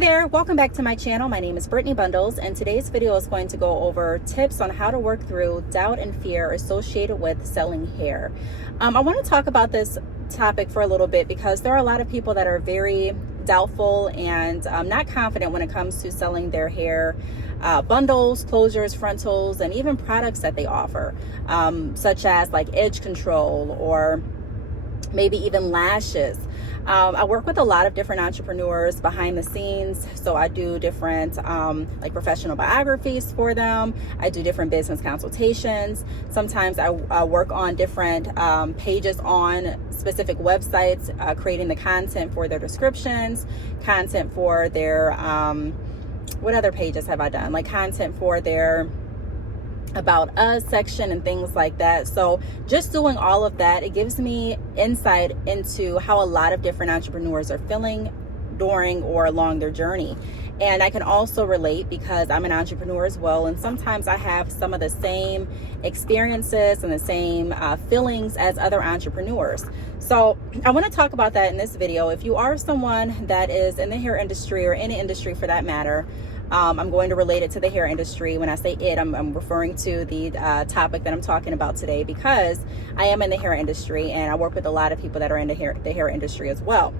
there, welcome back to my channel. My name is Brittney Bundles, and today's video is going to go over tips on how to work through doubt and fear associated with selling hair. I want to talk about this topic for a little bit because there are a lot of people that are very doubtful and not confident when it comes to selling their hair bundles, closures, frontals, and even products that they offer, such as like edge control or maybe even lashes. I work with a lot of different entrepreneurs behind the scenes. So I do different like professional biographies for them. I do different business consultations. Sometimes I work on different pages on specific websites, creating the content for their descriptions, content for their, what other pages have I done? Like content for their About Us section and things like that. So just doing all of that, it gives me insight into how a lot of different entrepreneurs are feeling during or along their journey. And I can also relate because I'm an entrepreneur as well, and sometimes I have some of the same experiences and the same feelings as other entrepreneurs. So I want to talk about that in this video. If you are someone that is in the hair industry or any industry for that matter, I'm going to relate it to the hair industry. When I say it, I'm referring to the topic that I'm talking about today because I am in the hair industry and I work with a lot of people that are in the hair industry as well.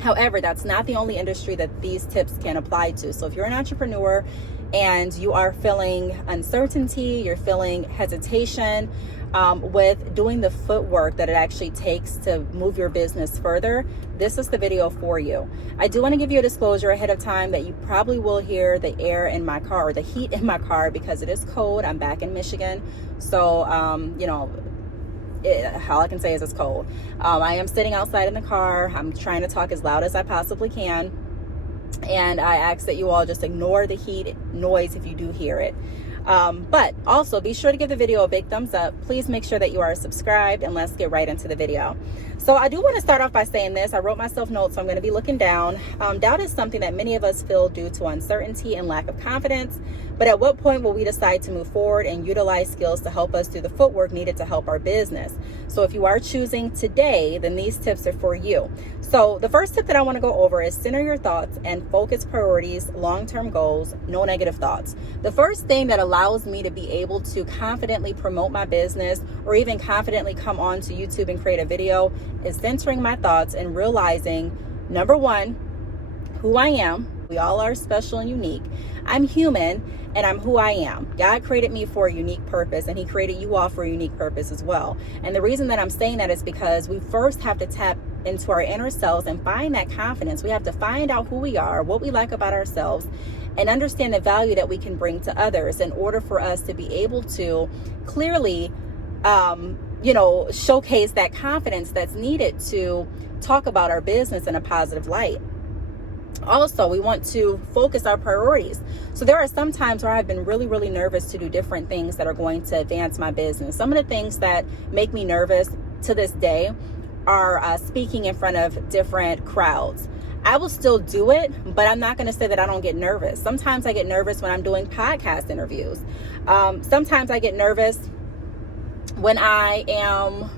However, that's not the only industry that these tips can apply to. So if you're an entrepreneur and you are feeling uncertainty, you're feeling hesitation with doing the footwork that it actually takes to move your business further, this is the video for you. I do want to give you a disclosure ahead of time that you probably will hear the air in my car or the heat in my car because it is cold. I'm back in Michigan. So, all I can say is it's cold. I am sitting outside in the car. I'm trying to talk as loud as I possibly can. And I ask that you all just ignore the heat noise if you do hear it. But also be sure to give the video a big thumbs up. Please make sure that you are subscribed, and let's get right into the video. So I do want to start off by saying this. I wrote myself notes, so I'm going to be looking down. Doubt is something that many of us feel due to uncertainty and lack of confidence. But at what point will we decide to move forward and utilize skills to help us do the footwork needed to help our business? So if you are choosing today, then these tips are for you. So the first tip that I want to go over is center your thoughts and focus priorities, long-term goals, no negative thoughts. The first thing that allows me to be able to confidently promote my business or even confidently come on to YouTube and create a video is centering my thoughts and realizing, number one, who I am. We all are special and unique. I'm human and I'm who I am. God created me for a unique purpose, and he created you all for a unique purpose as well. And the reason that I'm saying that is because we first have to tap into our inner selves and find that confidence. We have to find out who we are, what we like about ourselves, and understand the value that we can bring to others in order for us to be able to clearly showcase that confidence that's needed to talk about our business in a positive light. Also, we want to focus our priorities. So there are some times where I've been really, really nervous to do different things that are going to advance my business. Some of the things that make me nervous to this day are speaking in front of different crowds. I will still do it, but I'm not going to say that I don't get nervous. Sometimes I get nervous when I'm doing podcast interviews. Sometimes I get nervous when I am,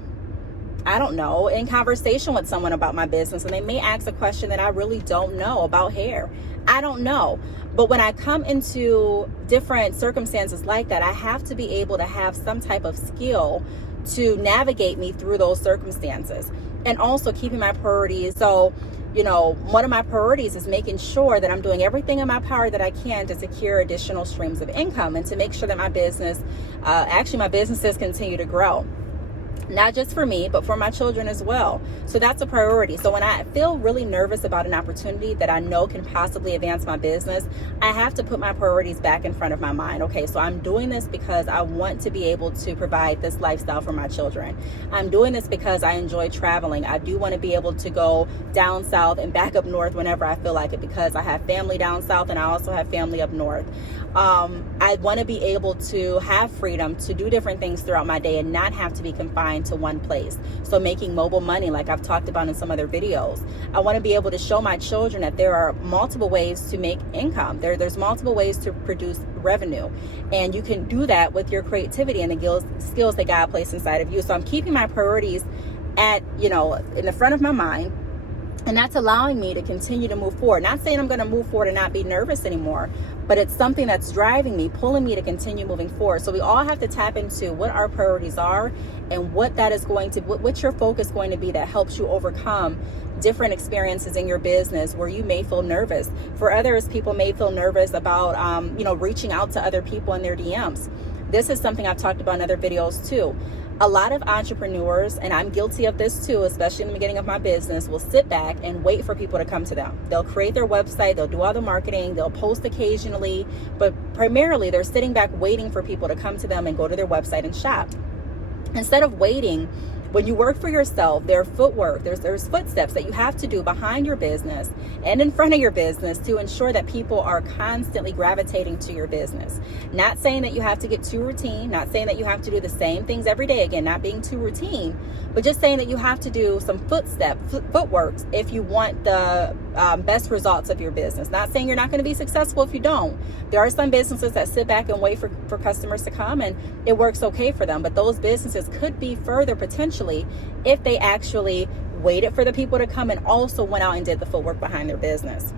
in conversation with someone about my business, and they may ask a question that I really don't know about hair. I don't know. But when I come into different circumstances like that, I have to be able to have some type of skill to navigate me through those circumstances, and also keeping my priorities. So, one of my priorities is making sure that I'm doing everything in my power that I can to secure additional streams of income and to make sure that my businesses continue to grow. Not just for me, but for my children as well. So that's a priority. So when I feel really nervous about an opportunity that I know can possibly advance my business, I have to put my priorities back in front of my mind. Okay, so I'm doing this because I want to be able to provide this lifestyle for my children. I'm doing this because I enjoy traveling. I do want to be able to go down south and back up north whenever I feel like it because I have family down south and I also have family up north. I want to be able to have freedom to do different things throughout my day and not have to be confined to one place. So making mobile money, like I've talked about in some other videos. I want to be able to show my children that there are multiple ways to make income. There's multiple ways to produce revenue, and you can do that with your creativity and the skills that God placed inside of you. So I'm keeping my priorities at, in the front of my mind. And that's allowing me to continue to move forward. Not saying I'm going to move forward and not be nervous anymore, but it's something that's driving me, pulling me to continue moving forward. So we all have to tap into what our priorities are and what that is going to, what's your focus going to be that helps you overcome different experiences in your business where you may feel nervous. For others, people may feel nervous about, reaching out to other people in their DMs. This is something I've talked about in other videos too. A lot of entrepreneurs, and I'm guilty of this too, especially in the beginning of my business, will sit back and wait for people to come to them. They'll create their website, they'll do all the marketing, they'll post occasionally, but primarily they're sitting back waiting for people to come to them and go to their website and shop. Instead of waiting, when you work for yourself, there's footsteps that you have to do behind your business and in front of your business to ensure that people are constantly gravitating to your business. Not saying that you have to get too routine, not saying that you have to do the same things every day, again, not being too routine, but just saying that you have to do some footwork if you want the best results of your business. Not saying you're not going to be successful if you don't. There are some businesses that sit back and wait for customers to come, and it works okay for them, but those businesses could be further potentially if they actually waited for the people to come and also went out and did the footwork behind their business.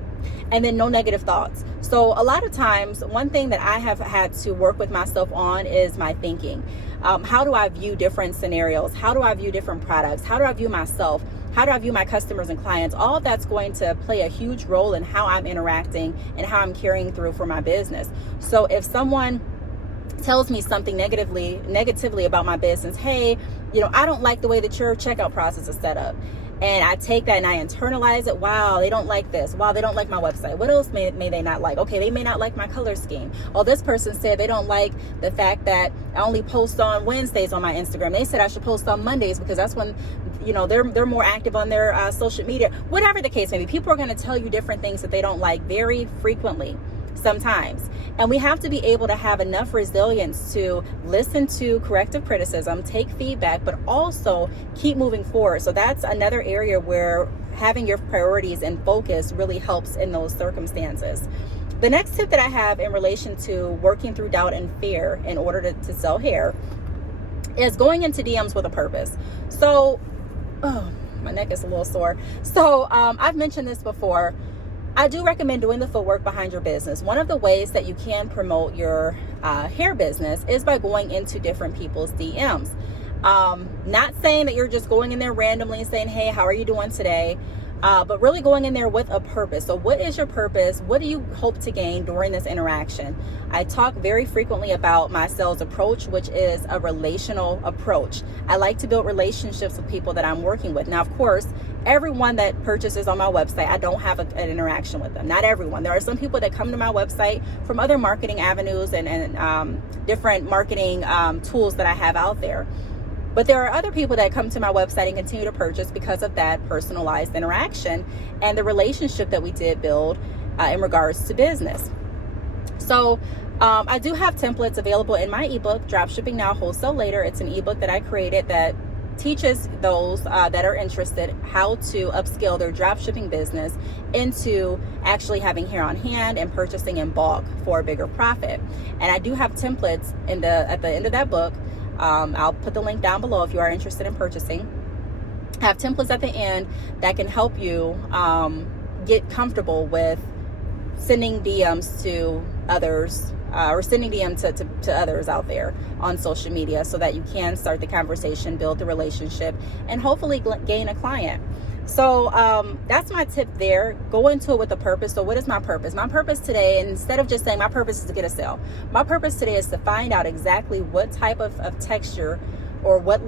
And then no negative thoughts. So a lot of times, one thing that I have had to work with myself on is my thinking. How do I view different scenarios? How do I view different products? How do I view myself? How do I view my customers and clients? All of that's going to play a huge role in how I'm interacting and how I'm carrying through for my business. So if someone tells me something negatively about my business, hey, I don't like the way that your checkout process is set up. And I take that and I internalize it. Wow, they don't like this. Wow, they don't like my website. What else may they not like? Okay, they may not like my color scheme. Oh, this person said they don't like the fact that I only post on Wednesdays on my Instagram. They said I should post on Mondays because that's when, they're more active on their social media. Whatever the case may be, people are going to tell you different things that they don't like very frequently sometimes. And we have to be able to have enough resilience to listen to corrective criticism, take feedback, but also keep moving forward. So that's another area where having your priorities and focus really helps in those circumstances. The next tip that I have in relation to working through doubt and fear in order to sell hair is going into DMs with a purpose. So, my neck is a little sore. So I've mentioned this before. I do recommend doing the footwork behind your business. One of the ways that you can promote your hair business is by going into different people's DMs. Not saying that you're just going in there randomly and saying, hey, how are you doing today? But really going in there with a purpose. So what is your purpose? What do you hope to gain during this interaction? I talk very frequently about my sales approach, which is a relational approach. I like to build relationships with people that I'm working with. Now, of course, everyone that purchases on my website, I don't have an interaction with them. Not everyone. There are some people that come to my website from other marketing avenues and different marketing tools that I have out there. But there are other people that come to my website and continue to purchase because of that personalized interaction and the relationship that we did build in regards to business. So I do have templates available in my ebook, Dropshipping Now, Wholesale Later. It's an ebook that I created that teaches those that are interested how to upscale their dropshipping business into actually having hair on hand and purchasing in bulk for a bigger profit. And I do have templates at the end of that book. I'll put the link down below if you are interested in purchasing. I have templates at the end that can help you get comfortable with sending DMs to others or sending DMs to others out there on social media so that you can start the conversation, build the relationship, and hopefully gain a client. So that's my tip there. Go into it with a purpose. So what is my purpose? My purpose today, and instead of just saying my purpose is to get a sale, my purpose today is to find out exactly what type of texture or what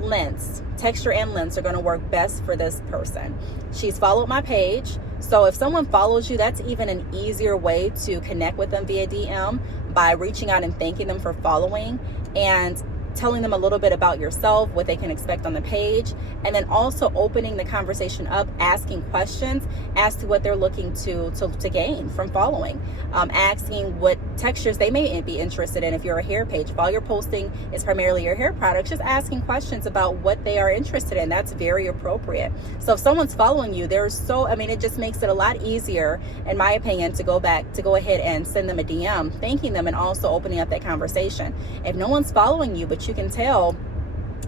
texture and lengths are going to work best for this person. She's followed my page. So if someone follows you, that's even an easier way to connect with them via DM by reaching out and thanking them for following and telling them a little bit about yourself, what they can expect on the page, and then also opening the conversation up, asking questions as to what they're looking to gain from following, asking what textures they may be interested in. If you're a hair page, if all you're posting is primarily your hair products, just asking questions about what they are interested in. That's very appropriate. So if someone's following you, it just makes it a lot easier, in my opinion, to go ahead and send them a DM, thanking them and also opening up that conversation. If no one's following you, but you can tell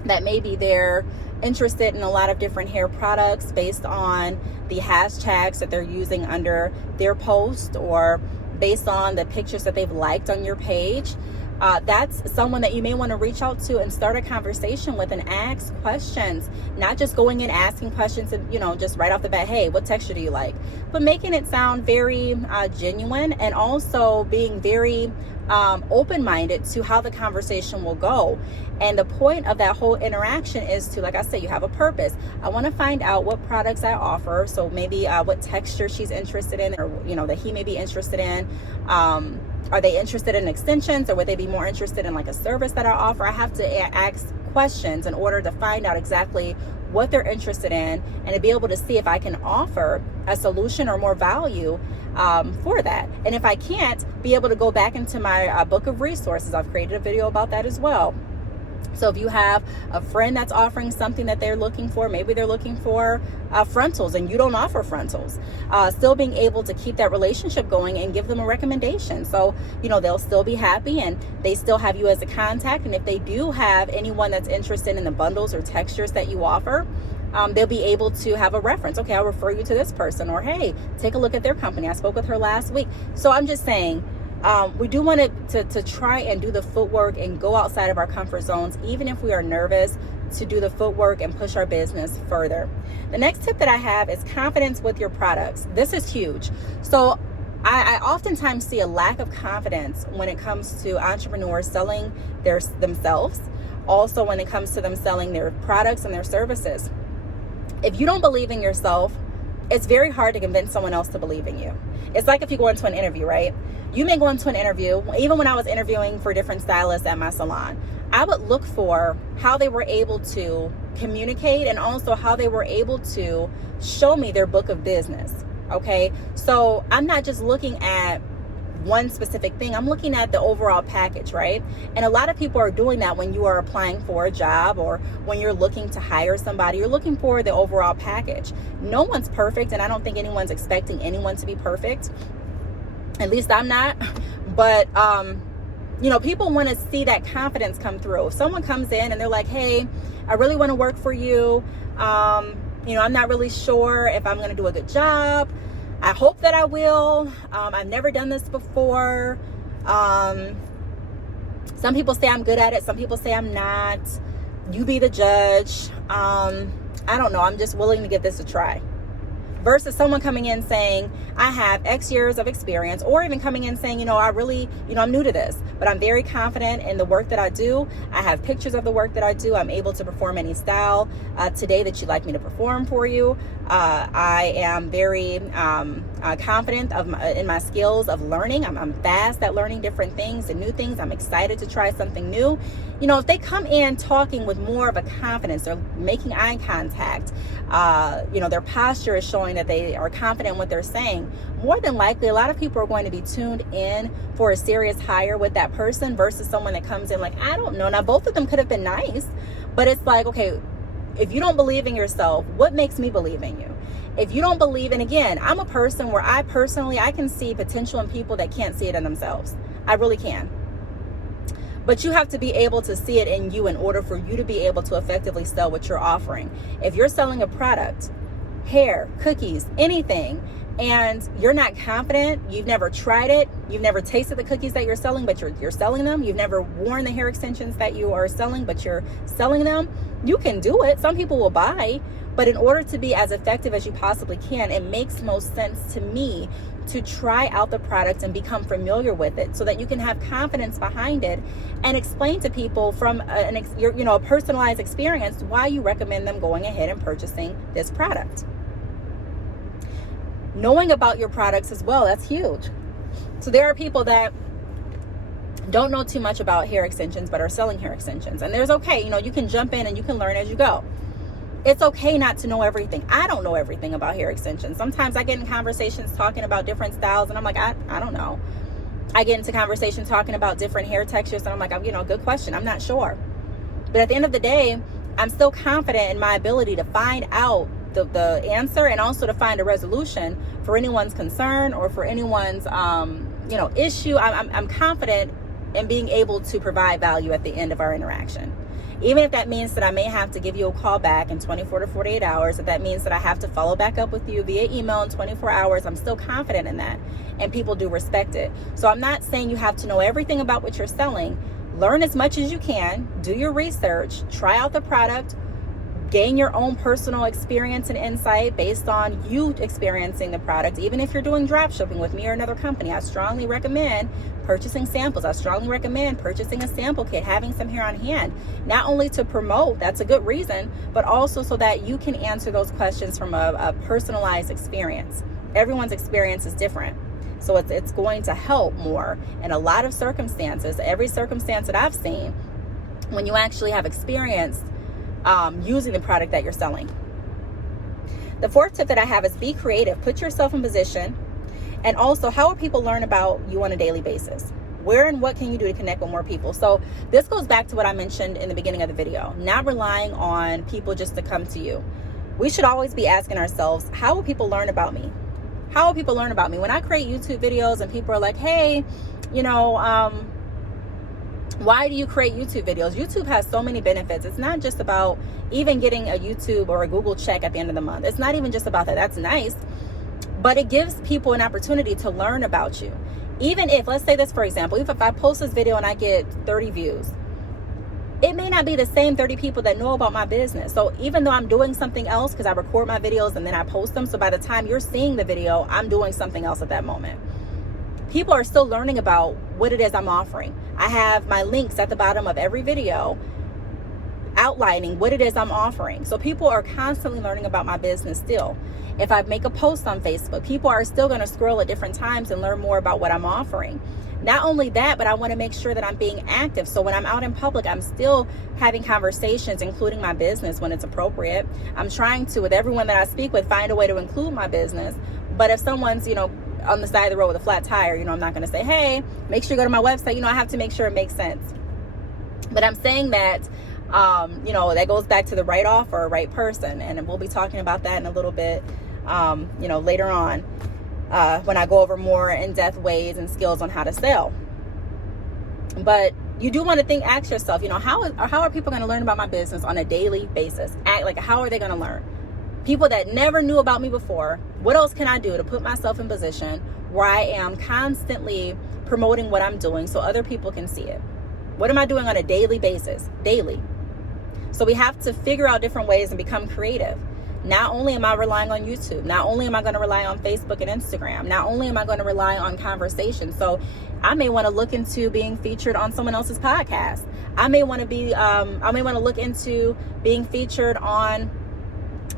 that maybe they're interested in a lot of different hair products based on the hashtags that they're using under their post, or based on the pictures that they've liked on your page. That's someone that you may want to reach out to and start a conversation with and ask questions, not just going in asking questions and, just right off the bat, hey, what texture do you like? But making it sound very genuine, and also being very open-minded to how the conversation will go. And the point of that whole interaction is to, like I said, you have a purpose. I want to find out what products I offer. So maybe what texture she's interested in, or, that he may be interested in. Are they interested in extensions, or would they be more interested in like a service that I offer? I have to ask questions in order to find out exactly what they're interested in, and to be able to see if I can offer a solution or more value for that. And if I can't, be able to go back into my book of resources. I've created a video about that as well. So if you have a friend that's offering something that they're looking for, maybe they're looking for frontals and you don't offer frontals, still being able to keep that relationship going and give them a recommendation. So, they'll still be happy and they still have you as a contact. And if they do have anyone that's interested in the bundles or textures that you offer, they'll be able to have a reference. Okay, I'll refer you to this person, or hey, take a look at their company. I spoke with her last week. So I'm just saying, we do want to try and do the footwork and go outside of our comfort zones, even if we are nervous, to do the footwork and push our business further. The next tip that I have is confidence with your products. This is huge. So I oftentimes see a lack of confidence when it comes to entrepreneurs selling themselves. Also, when it comes to them selling their products and their services. If you don't believe in yourself, it's very hard to convince someone else to believe in you. It's like if you go into an interview, right? You may go into an interview, even when I was interviewing for different stylists at my salon, I would look for how they were able to communicate, and also how they were able to show me their book of business. Okay, so I'm not just looking at one specific thing, I'm looking at the overall package, right? And a lot of people are doing that when you are applying for a job, or when you're looking to hire somebody. You're looking for the overall package. No one's perfect, and I don't think anyone's expecting anyone to be perfect. At least I'm not. But people want to see that confidence come through. If someone comes in and they're like, hey, I really want to work for you, I'm not really sure if I'm going to do a good job. I hope that I will. I've never done this before. Some people say I'm good at it. Some people say I'm not. You be the judge. I don't know. I'm just willing to give this a try. Versus someone coming in saying, I have X years of experience, or even coming in saying, I really, I'm new to this, but I'm very confident in the work that I do. I have pictures of the work that I do. I'm able to perform any style today that you'd like me to perform for you. I am very confident in my skills of learning. I'm fast at learning different things and new things. I'm excited to try something new. If they come in talking with more of a confidence, they're making eye contact, their posture is showing that they are confident in what they're saying, more than likely a lot of people are going to be tuned in for a serious hire with that person, versus someone that comes in like, I don't know. Now, both of them could have been nice, but it's like, okay, if you don't believe in yourself, what makes me believe in you? If you don't believe, and again, I'm a person where I can see potential in people that can't see it in themselves. I really can. But you have to be able to see it in you in order for you to be able to effectively sell what you're offering. If you're selling a product, hair, cookies, anything, and you're not confident, you've never tried it, you've never tasted the cookies that you're selling, but you're selling them, you've never worn the hair extensions that you are selling, but you're selling them, you can do it. Some people will buy, but in order to be as effective as you possibly can, it makes most sense to me to try out the product and become familiar with it, so that you can have confidence behind it and explain to people from a personalized experience why you recommend them going ahead and purchasing this product. Knowing about your products as well, that's huge. So there are people that don't know too much about hair extensions but are selling hair extensions, and there's okay, you can jump in and you can learn as you go. It's okay not to know everything. I don't know everything about hair extensions. Sometimes I get in conversations talking about different styles and I'm like, I don't know. I get into conversations talking about different hair textures and I'm like, good question, I'm not sure. But at the end of the day, I'm still confident in my ability to find out the answer, and also to find a resolution for anyone's concern or for anyone's issue. I'm confident in being able to provide value at the end of our interaction. Even if that means that I may have to give you a call back in 24 to 48 hours, if that means that I have to follow back up with you via email in 24 hours, I'm still confident in that. And people do respect it. So I'm not saying you have to know everything about what you're selling. Learn as much as you can, do your research, try out the product, gain your own personal experience and insight based on you experiencing the product. Even if you're doing drop shipping with me or another company, I strongly recommend purchasing samples. I strongly recommend purchasing a sample kit, having some here on hand, not only to promote, that's a good reason, but also so that you can answer those questions from a personalized experience. Everyone's experience is different. So it's going to help more in a lot of circumstances. Every circumstance that I've seen, when you actually have experienced using the product that you're selling. The fourth tip that I have is be creative. Put yourself in position. And also, how will people learn about you on a daily basis? Where and what can you do to connect with more people? So this goes back to what I mentioned in the beginning of the video, not relying on people just to come to you. We should always be asking ourselves, how will people learn about me? How will people learn about me? When I create YouTube videos and people are like, hey, why do you create YouTube videos? YouTube has so many benefits. It's not just about even getting a YouTube or a Google check at the end of the month. It's not even just about that. That's nice. But it gives people an opportunity to learn about you. Even if, let's say this, for example, if I post this video and I get 30 views, it may not be the same 30 people that know about my business. So even though I'm doing something else, because I record my videos and then I post them, so by the time you're seeing the video, I'm doing something else at that moment. People are still learning about what it is I'm offering. I have my links at the bottom of every video outlining what it is I'm offering. So people are constantly learning about my business still. If I make a post on Facebook, people are still going to scroll at different times and learn more about what I'm offering. Not only that, but I want to make sure that I'm being active. So when I'm out in public, I'm still having conversations, including my business when it's appropriate. I'm trying to, with everyone that I speak with, find a way to include my business. But if someone's, on the side of the road with a flat tire, I'm not going to say, hey, make sure you go to my website. I have to make sure it makes sense. But I'm saying that, that goes back to the right offer, right person. And we'll be talking about that in a little bit, later on, when I go over more in-depth ways and skills on how to sell. But you do want to ask yourself, how are people going to learn about my business on a daily basis? How are they going to learn? People that never knew about me before, what else can I do to put myself in position where I am constantly promoting what I'm doing so other people can see it? What am I doing on a daily basis? Daily. So we have to figure out different ways and become creative. Not only am I relying on YouTube, not only am I going to rely on Facebook and Instagram, not only am I going to rely on conversation. So I may want to look into being featured on someone else's podcast. I may want to look into being featured on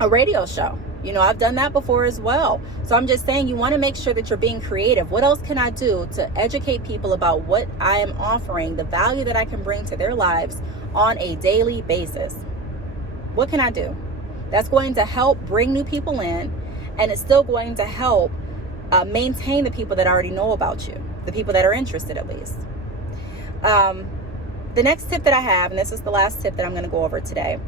a radio show. I've done that before as well. So I'm just saying, you want to make sure that you're being creative. What else can I do to educate people about what I am offering, the value that I can bring to their lives on a daily basis? What can I do? That's going to help bring new people in, and it's still going to help maintain the people that already know about you, the people that are interested at least. The next tip that I have, and this is the last tip that I'm going to go over today,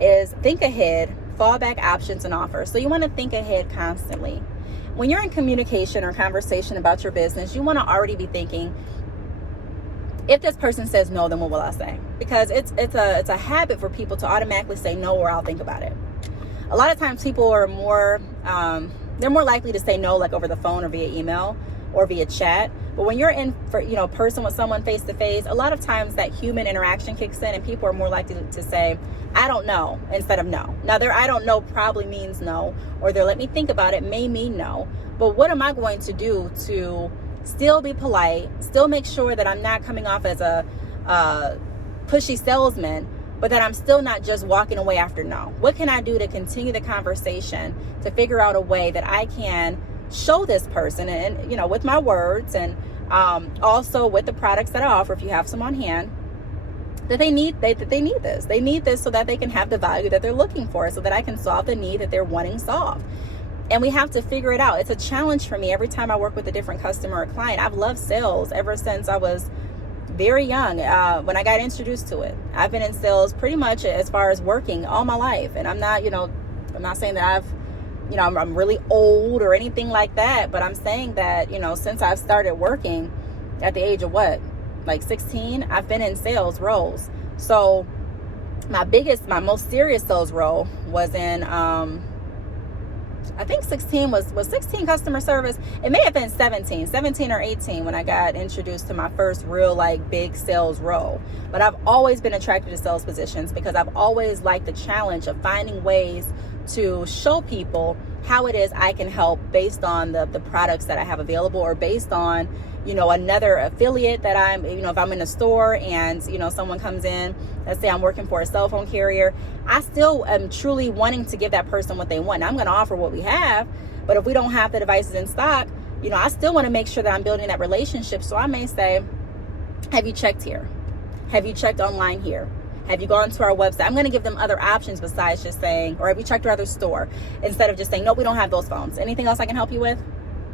is think ahead, fallback options and offers. So you want to think ahead constantly. When you're in communication or conversation about your business, you want to already be thinking, if this person says no, then what will I say? Because it's a habit for people to automatically say no, or I'll think about it. A lot of times people are more likely to say no, like over the phone or via email or via chat. But when you're in person with someone face to face, a lot of times that human interaction kicks in, and people are more likely to say, I don't know, instead of no. Now their I don't know probably means no, or their let me think about it may mean no. But what am I going to do to still be polite, still make sure that I'm not coming off as a pushy salesman, but that I'm still not just walking away after no? What can I do to continue the conversation, to figure out a way that I can show this person, and with my words, and also with the products that I offer, if you have some on hand, that they need this. They need this so that they can have the value that they're looking for, so that I can solve the need that they're wanting solved. And we have to figure it out. It's a challenge for me every time I work with a different customer or client. I've loved sales ever since I was very young, when I got introduced to it. I've been in sales pretty much as far as working all my life. And I'm not saying that I'm really old or anything like that, but I'm saying that, since I've started working at the age of 16, I've been in sales roles. So my most serious sales role was in, I think 16 was 16 customer service. It may have been 17 or 18 when I got introduced to my first real like big sales role. But I've always been attracted to sales positions because I've always liked the challenge of finding ways to show people how it is I can help based on the products that I have available, or based on, you know, another affiliate that I'm, you know, if I'm in a store and, you know, someone comes in, let's say I'm working for a cell phone carrier, I still am truly wanting to give that person what they want. Now, I'm going to offer what we have, but if we don't have the devices in stock, you know, I still want to make sure that I'm building that relationship. So I may say, have you checked here? Have you checked online here? Have you gone to our website? I'm going to give them other options besides just saying, or have you checked our other store? Instead of just saying, no, we don't have those phones. Anything else I can help you with?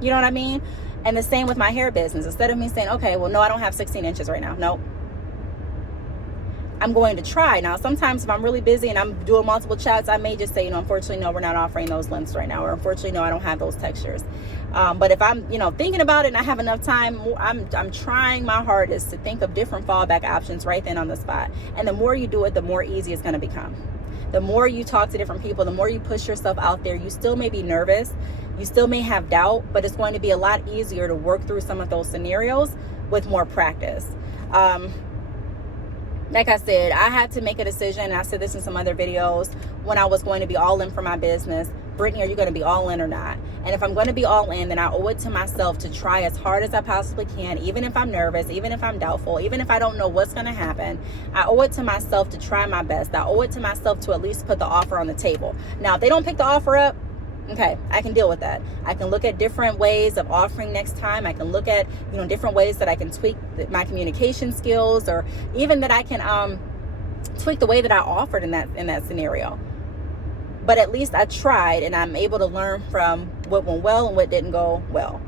You know what I mean? And the same with my hair business. Instead of me saying, okay, well, no, I don't have 16 inches right now. Nope. I'm going to try. Now, sometimes if I'm really busy and I'm doing multiple chats, I may just say, you know, unfortunately, no, we're not offering those lengths right now. Or unfortunately, no, I don't have those textures. But if I'm, you know, thinking about it and I have enough time, I'm trying my hardest to think of different fallback options right then on the spot. And the more you do it, the more easy it's going to become. The more you talk to different people, the more you push yourself out there. You still may be nervous. You still may have doubt, but it's going to be a lot easier to work through some of those scenarios with more practice. Like I said, I had to make a decision, and I said this in some other videos, when I was going to be all in for my business. Brittney, are you going to be all in or not? And if I'm going to be all in, then I owe it to myself to try as hard as I possibly can, even if I'm nervous, even if I'm doubtful, even if I don't know what's going to happen. I owe it to myself to try my best. I owe it to myself to at least put the offer on the table. Now, if they don't pick the offer up, okay, I can deal with that. I can look at different ways of offering next time. I can look at, you know, different ways that I can tweak my communication skills, or even that I can tweak the way that I offered in that scenario. But at least I tried, and I'm able to learn from what went well and what didn't go well.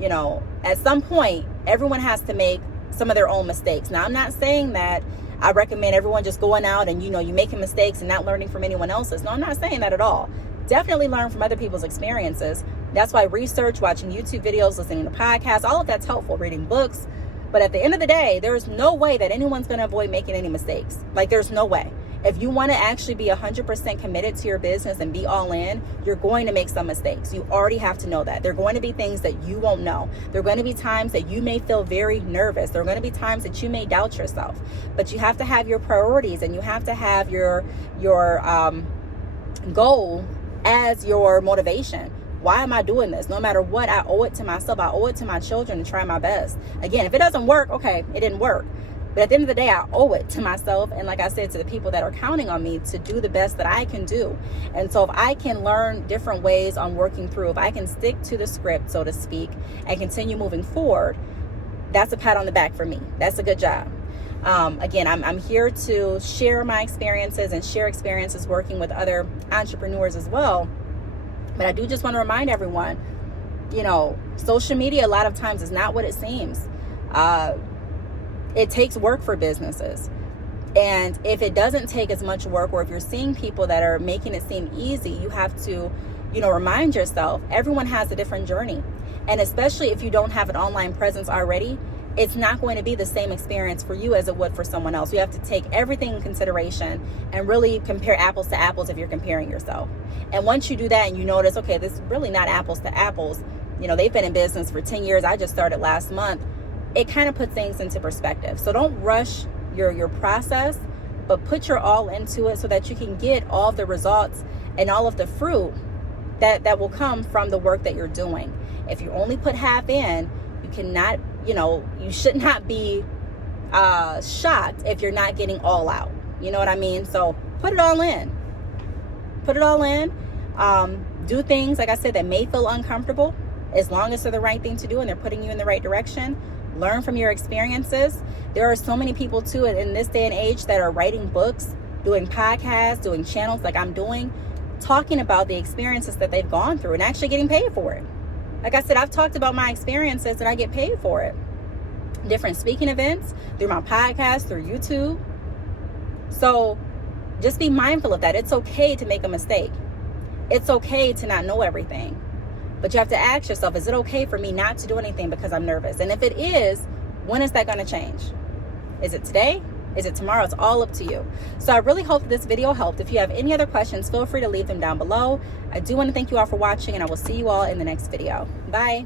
You know, at some point, everyone has to make some of their own mistakes. Now, I'm not saying that I recommend everyone just going out and, you know, you making mistakes and not learning from anyone else's. No, I'm not saying that at all. Definitely learn from other people's experiences. That's why research, watching YouTube videos, listening to podcasts, all of that's helpful, reading books. But at the end of the day, there's no way that anyone's going to avoid making any mistakes. Like, there's no way. If you want to actually be 100% committed to your business and be all in, you're going to make some mistakes. You already have to know that. There are going to be things that you won't know. There are going to be times that you may feel very nervous. There are going to be times that you may doubt yourself. But you have to have your priorities, and you have to have your goal as your motivation. Why am I doing this? No matter what, I owe it to myself. I owe it to my children to try my best. Again, if it doesn't work, okay, it didn't work. But at the end of the day, I owe it to myself, and like I said, to the people that are counting on me to do the best that I can do. And so if I can learn different ways on working through, if I can stick to the script, so to speak, and continue moving forward, that's a pat on the back for me. That's a good job. Again, I'm here to share my experiences and share experiences working with other entrepreneurs as well. But I do just want to remind everyone, you know, social media a lot of times is not what it seems. It takes work for businesses. And if it doesn't take as much work, or if you're seeing people that are making it seem easy, you have to, you know, remind yourself, everyone has a different journey. And especially if you don't have an online presence already, it's not going to be the same experience for you as it would for someone else. You have to take everything in consideration and really compare apples to apples if you're comparing yourself. And once you do that and you notice, okay, this is really not apples to apples. You know, they've been in business for 10 years. I just started last month. It kind of puts things into perspective. So don't rush your process, but put your all into it so that you can get all the results and all of the fruit that will come from the work that you're doing. If you only put half in, you cannot, you know, you should not be shocked if you're not getting all out. You know what I mean? So put it all in. Put it all in. Do things, like I said, that may feel uncomfortable, as long as they're the right thing to do and they're putting you in the right direction. Learn from your experiences. There are so many people too in this day and age that are writing books, doing podcasts, doing channels like I'm doing, talking about the experiences that they've gone through and actually getting paid for it. Like I said, I've talked about my experiences and I get paid for it. Different speaking events, through my podcast, through YouTube. So just be mindful of that. It's okay to make a mistake. It's okay to not know everything. But you have to ask yourself, is it okay for me not to do anything because I'm nervous? And if it is, when is that going to change? Is it today? Is it tomorrow? It's all up to you. So I really hope this video helped. If you have any other questions, feel free to leave them down below. I do want to thank you all for watching, and I will see you all in the next video. Bye.